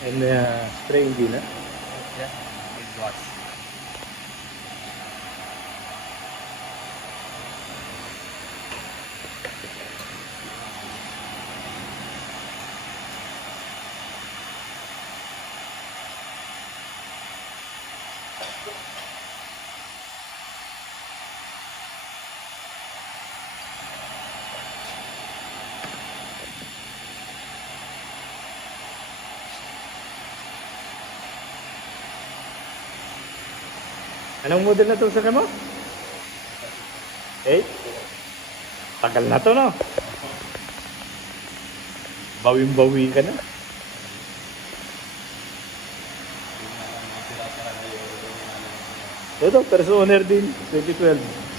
And spray hindi na. Yeah, it was. Anong model na itong saka mo? 8? Tagal na to, no? Bawing-bawi ka na. Ito, first owner din, 2012.